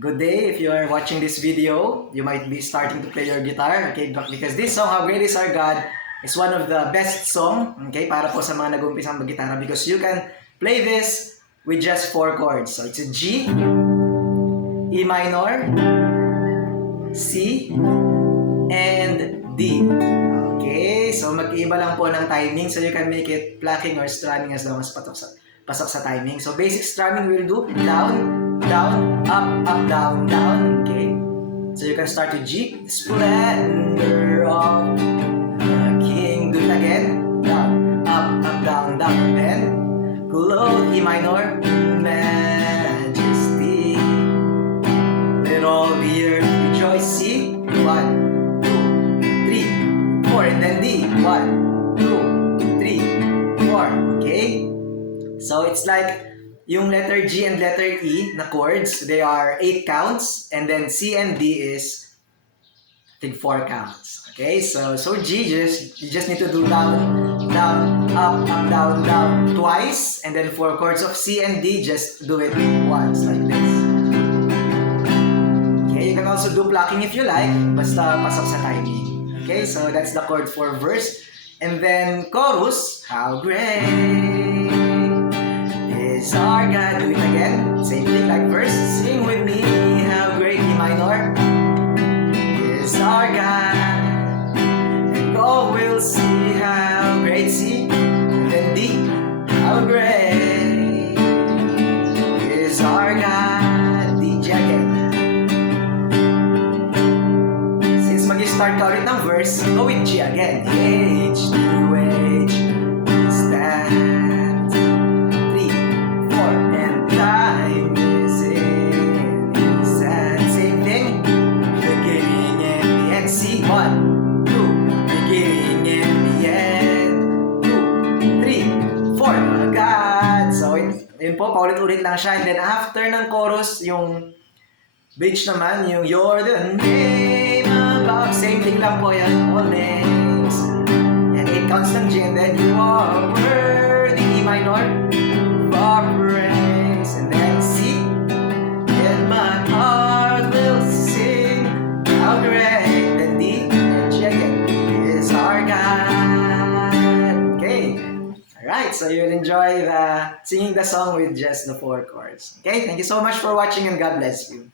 Good day. If you are watching this video, you might be starting to play your guitar, okay? Because this song, How Great Is Our God, is one of the best song, okay? Para po sa mga nag-umpisang mag-gitara because you can play this with just 4 chords. So it's a G, E minor, C, and D. Okay, so mag-iiba lang po ng timing so you can make it plucking or strumming as long as pasok sa timing. So basic strumming we'll do down, down, up, down, down. Okay, so you can start with G, splendor of the King. Do it again, down, up, down, down, and clothed E minor, majesty. Let all the earth rejoice. C, 1, 2, 3, 4, and then D, 1, 2, 3, 4. Okay, so it's like yung letter G and letter E na chords, they are 8 counts, and then C and D is, I think, 4 counts. Okay, so G, you just need to do down, down, up, down, down twice, and then 4 chords of C and D, just do it once like this. Okay, you can also do plucking if you like, basta pasok sa timing. Okay, so that's the chord for verse, and then chorus, how great is our God. Do it again. Same thing like verse. Sing with me. How great, E minor, is our God. And all will see how great, C. And then D. How great is our God. D, G again. Since mag-start ka ulit ng verse, go with G again. H, D, H. Stand. Yun po, paulit-ulit lang siya. And then after ng chorus, yung bridge naman, yung you're the name above. Same thing lang po yan. All names. And 8 counts ng G. And then you are worthy, E minor, for praise. And then C. And my heart will sing how great. Then D. And G again. Is our God. Alright, so you'll enjoy singing the song with just the 4 chords. Okay, thank you so much for watching and God bless you.